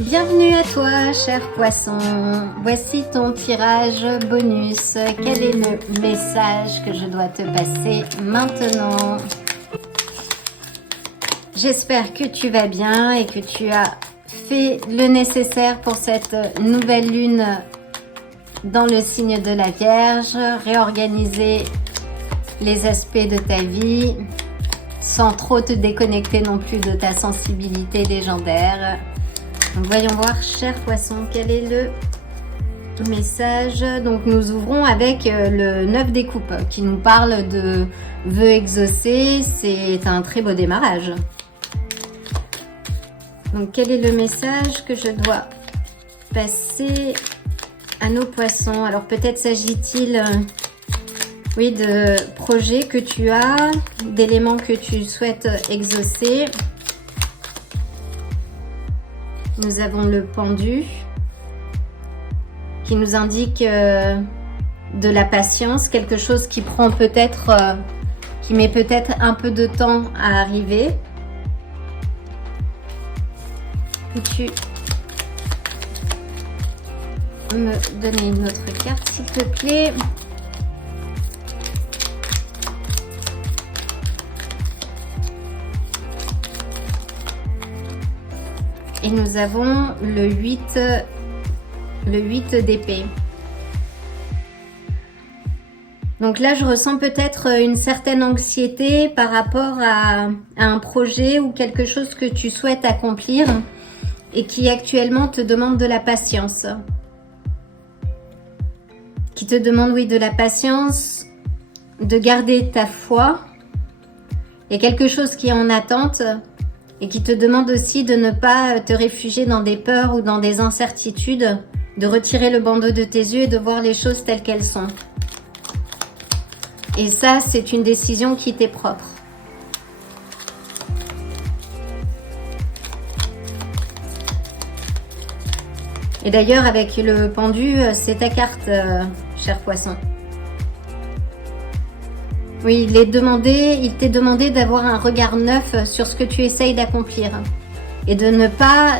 Bienvenue à toi, cher poisson. Voici ton tirage bonus. Quel est le message que je dois te passer maintenant? J'espère que tu vas bien et que tu as fait le nécessaire pour cette nouvelle lune dans le signe de la Vierge. Réorganiser les aspects de ta vie sans trop te déconnecter non plus de ta sensibilité légendaire. Donc voyons voir, cher poisson, quel est le message. Donc nous ouvrons avec le 9 des coupes qui nous parle de vœux exaucés. C'est un très beau démarrage. Donc quel est le message que je dois passer à nos poissons? Alors peut-être s'agit-il oui, de projets que tu as, d'éléments que tu souhaites exaucer. Nous avons le pendu qui nous indique de la patience, quelque chose qui prend peut-être, qui met peut-être un peu de temps à arriver. Peux-tu me donner une autre carte, s'il te plaît? Et nous avons le 8 d'épée. Donc là, je ressens peut-être une certaine anxiété par rapport à un projet ou quelque chose que tu souhaites accomplir et qui actuellement te demande de la patience. Qui te demande, oui, de la patience, de garder ta foi. Il y a quelque chose qui est en attente et qui te demande aussi de ne pas te réfugier dans des peurs ou dans des incertitudes, de retirer le bandeau de tes yeux et de voir les choses telles qu'elles sont. Et ça, c'est une décision qui t'est propre. Et d'ailleurs, avec le pendu, c'est ta carte, cher poisson. Oui, il t'est demandé d'avoir un regard neuf sur ce que tu essayes d'accomplir et de ne pas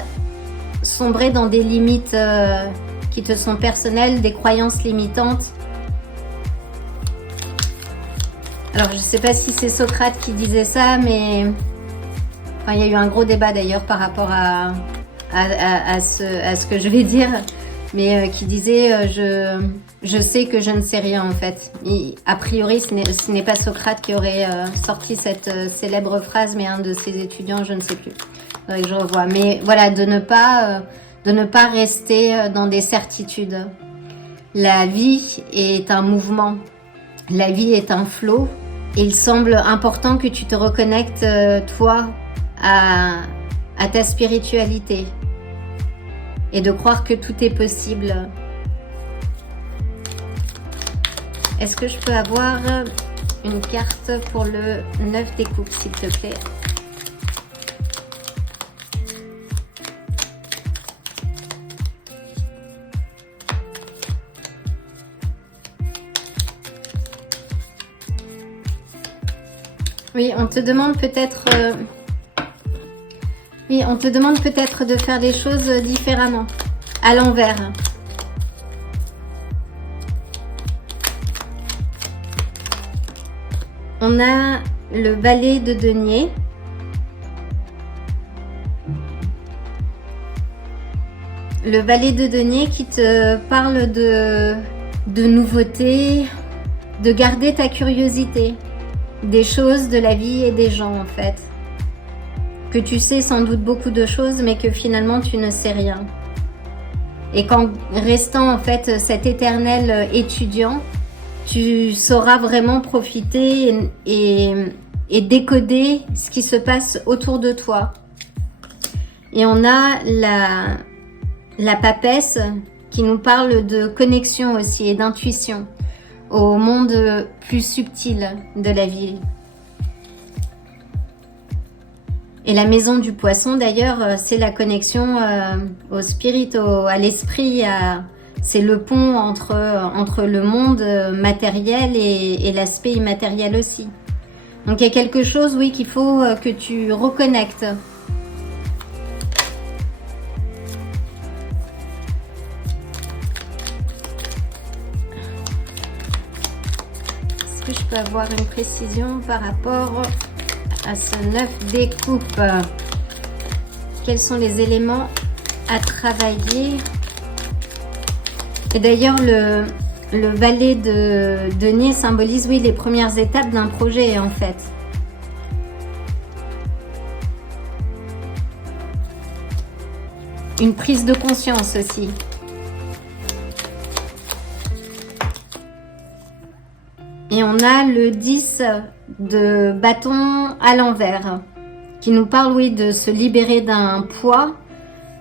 sombrer dans des limites qui te sont personnelles, des croyances limitantes. Alors, je ne sais pas si c'est Socrate qui disait ça, mais enfin, il y a eu un gros débat d'ailleurs par rapport à ce que je vais dire, mais qui disait je sais que je ne sais rien en fait. A priori, ce n'est pas Socrate qui aurait sorti cette célèbre phrase, mais un de ses étudiants, je ne sais plus. Faudrait que je revoie. Mais voilà, de ne pas rester dans des certitudes. La vie est un mouvement. La vie est un flot. Et il semble important que tu te reconnectes, toi, à ta spiritualité. Et de croire que tout est possible. Est-ce que je peux avoir une carte pour le 9 des coupes, s'il te plaît? Oui, on te demande peut-être... Oui, on te demande peut-être de faire les choses différemment, à l'envers. On a le valet de denier. Le valet de denier qui te parle de nouveautés, de garder ta curiosité, des choses, de la vie et des gens en fait. Que tu sais sans doute beaucoup de choses, mais que finalement tu ne sais rien. Et qu'en restant en fait cet éternel étudiant, tu sauras vraiment profiter et décoder ce qui se passe autour de toi. Et on a la papesse qui nous parle de connexion aussi et d'intuition au monde plus subtil de la vie. Et la maison du poisson, d'ailleurs, c'est la connexion au spirit, à l'esprit. C'est le pont entre le monde matériel et l'aspect immatériel aussi. Donc, il y a quelque chose, oui, qu'il faut que tu reconnectes. que je peux avoir une précision par rapport à ce 9 des coupes? Quels sont les éléments à travailler? Et d'ailleurs, le valet de denier symbolise, oui, les premières étapes d'un projet, en fait. Une prise de conscience aussi. Et on a le 10 de bâton à l'envers, qui nous parle, oui, de se libérer d'un poids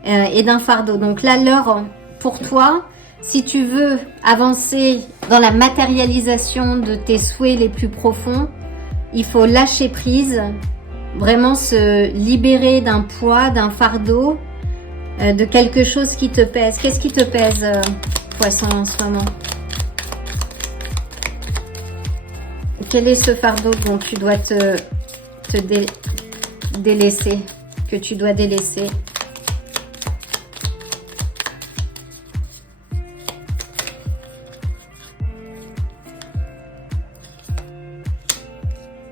et d'un fardeau. Donc là, l'heure pour toi, si tu veux avancer dans la matérialisation de tes souhaits les plus profonds, il faut lâcher prise, vraiment se libérer d'un poids, d'un fardeau, de quelque chose qui te pèse. Qu'est-ce qui te pèse, Poisson, en ce moment? Quel est ce fardeau dont tu dois te délaisser, que tu dois délaisser?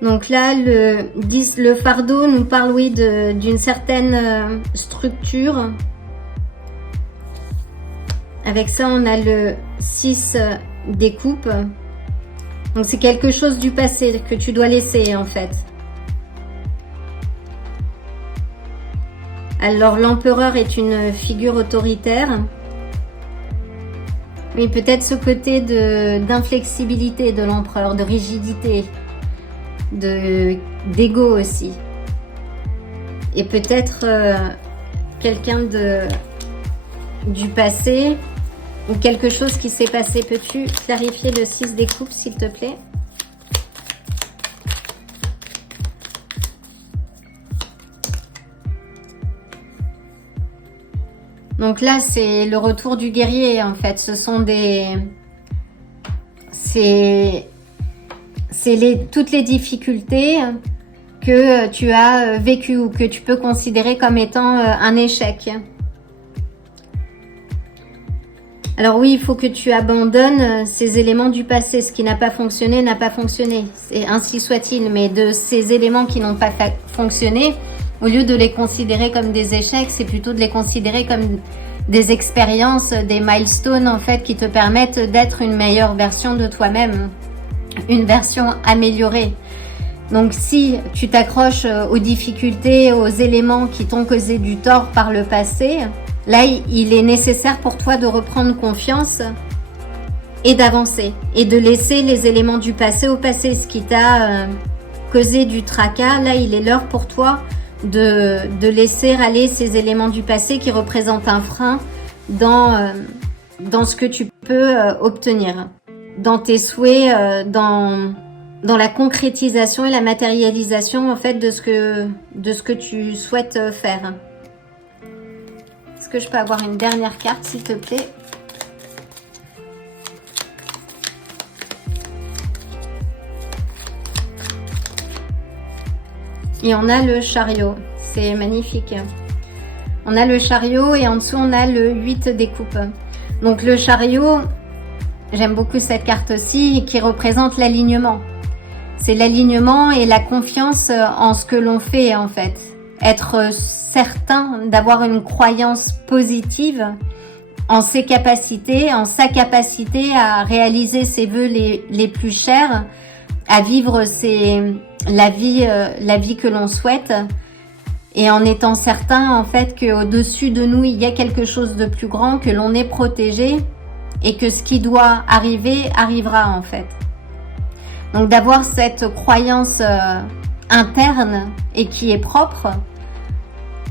Donc là, le fardeau nous parle, oui, d'une certaine structure. Avec ça, on a le 6 des coupes. Donc c'est quelque chose du passé que tu dois laisser, en fait. Alors l'empereur est une figure autoritaire. Mais peut-être ce côté d'inflexibilité de l'empereur, de rigidité, d'ego aussi. Et peut-être quelqu'un du passé ou quelque chose qui s'est passé. Peux-tu clarifier le 6 des coupes, s'il te plaît? Donc là, c'est le retour du guerrier, en fait. Ce sont toutes les difficultés que tu as vécues ou que tu peux considérer comme étant un échec. Alors oui, il faut que tu abandonnes ces éléments du passé. Ce qui n'a pas fonctionné, n'a pas fonctionné. C'est ainsi soit-il. Mais de ces éléments qui n'ont pas fonctionné, au lieu de les considérer comme des échecs, c'est plutôt de les considérer comme des expériences, des milestones, en fait, qui te permettent d'être une meilleure version de toi-même. Une version améliorée. Donc si tu t'accroches aux difficultés, aux éléments qui t'ont causé du tort par le passé, là il est nécessaire pour toi de reprendre confiance et d'avancer et de laisser les éléments du passé au passé. Ce qui t'a causé du tracas, là il est l'heure pour toi de laisser aller ces éléments du passé qui représentent un frein dans ce que tu peux obtenir, dans tes souhaits, dans la concrétisation et la matérialisation, en fait, de ce que tu souhaites faire. Est-ce que je peux avoir une dernière carte, s'il te plaît? Et on a le chariot. C'est magnifique. On a le chariot et en dessous, on a le 8 des coupes. Donc le chariot, j'aime beaucoup cette carte aussi, qui représente l'alignement. C'est l'alignement et la confiance en ce que l'on fait, en fait. Être certain d'avoir une croyance positive en ses capacités, en sa capacité à réaliser ses vœux les plus chers, à vivre la vie que l'on souhaite, et en étant certain, en fait, qu'au-dessus de nous, il y a quelque chose de plus grand, que l'on est protégé, et que ce qui doit arriver, arrivera, en fait. Donc d'avoir cette croyance interne et qui est propre,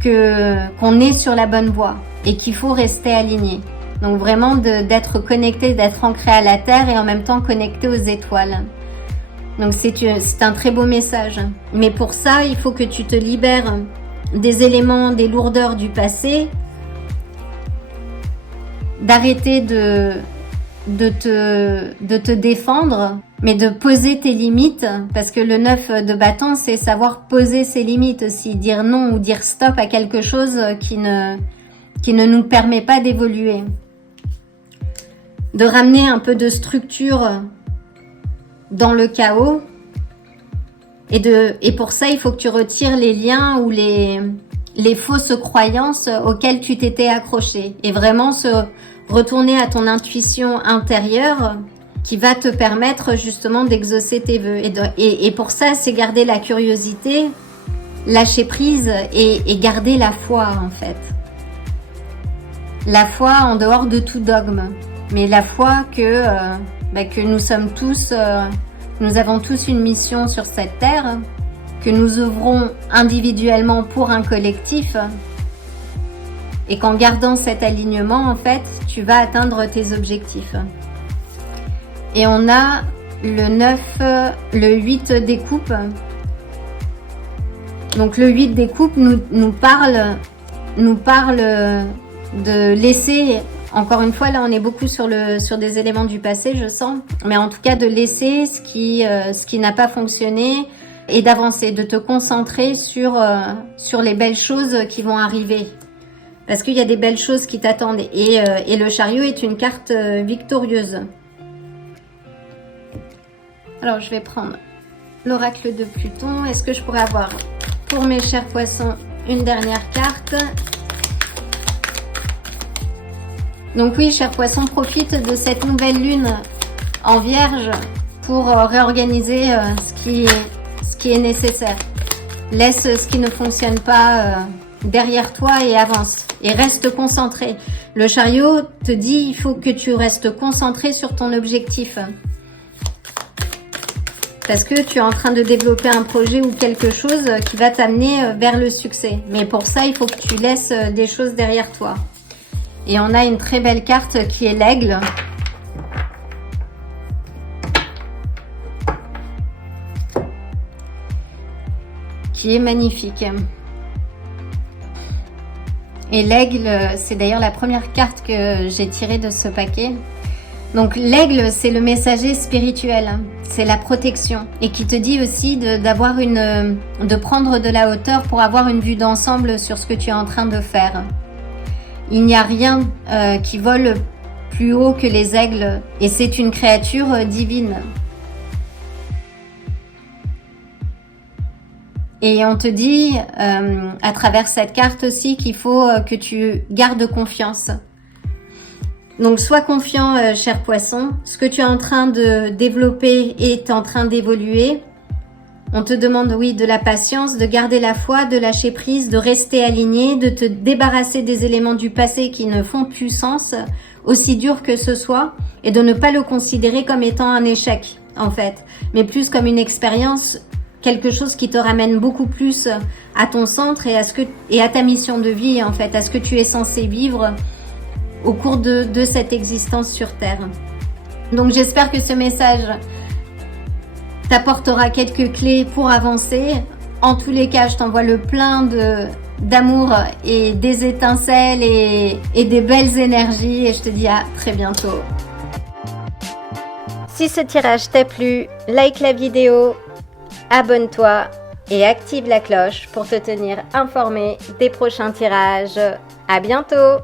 qu'on est sur la bonne voie et qu'il faut rester aligné. Donc vraiment d'être connecté, d'être ancré à la terre et en même temps connecté aux étoiles. Donc c'est un très beau message. Mais pour ça, il faut que tu te libères des éléments, des lourdeurs du passé, d'arrêter de te défendre, mais de poser tes limites, parce que le 9 de bâton, c'est savoir poser ses limites aussi, dire non ou dire stop à quelque chose qui ne nous permet pas d'évoluer. De ramener un peu de structure dans le chaos. Et pour ça, il faut que tu retires les liens ou les fausses croyances auxquelles tu t'étais accroché. Et vraiment retourner à ton intuition intérieure qui va te permettre justement d'exaucer tes vœux. Et pour ça, c'est garder la curiosité, lâcher prise et garder la foi en fait. La foi en dehors de tout dogme. Mais la foi que nous sommes tous... nous avons tous une mission sur cette terre, que nous œuvrons individuellement pour un collectif et qu'en gardant cet alignement, en fait, tu vas atteindre tes objectifs. Et on a le 9, le 8 des coupes. Donc le 8 des coupes nous parle de laisser... Encore une fois, là, on est beaucoup sur des éléments du passé, je sens. Mais en tout cas, de laisser ce qui n'a pas fonctionné et d'avancer, de te concentrer sur les belles choses qui vont arriver. Parce qu'il y a des belles choses qui t'attendent. Et le chariot est une carte victorieuse. Alors, je vais prendre l'oracle de Pluton. Est-ce que je pourrais avoir, pour mes chers poissons, une dernière carte ? Donc oui, chers poissons, profite de cette nouvelle lune en Vierge pour réorganiser ce qui est nécessaire. Laisse ce qui ne fonctionne pas derrière toi et avance. Et reste concentré. Le chariot te dit il faut que tu restes concentré sur ton objectif. Parce que tu es en train de développer un projet ou quelque chose qui va t'amener vers le succès. Mais pour ça, il faut que tu laisses des choses derrière toi. Et on a une très belle carte qui est l'aigle. Qui est magnifique. Et l'aigle, c'est d'ailleurs la première carte que j'ai tirée de ce paquet. Donc l'aigle, c'est le messager spirituel. C'est la protection. Et qui te dit aussi de prendre de la hauteur pour avoir une vue d'ensemble sur ce que tu es en train de faire. Il n'y a rien qui vole plus haut que les aigles et c'est une créature divine. Et on te dit à travers cette carte aussi qu'il faut que tu gardes confiance. Donc sois confiant, cher poisson. Ce que tu es en train de développer est en train d'évoluer. On te demande, oui, de la patience, de garder la foi, de lâcher prise, de rester aligné, de te débarrasser des éléments du passé qui ne font plus sens, aussi dur que ce soit, et de ne pas le considérer comme étant un échec, en fait, mais plus comme une expérience, quelque chose qui te ramène beaucoup plus à ton centre et à ta mission de vie, en fait, à ce que tu es censé vivre au cours de cette existence sur Terre. Donc j'espère que ce message t'apportera quelques clés pour avancer. En tous les cas, je t'envoie le plein d'amour et des étincelles et des belles énergies et je te dis à très bientôt. Si ce tirage t'a plu, like la vidéo, abonne-toi et active la cloche pour te tenir informé des prochains tirages. À bientôt!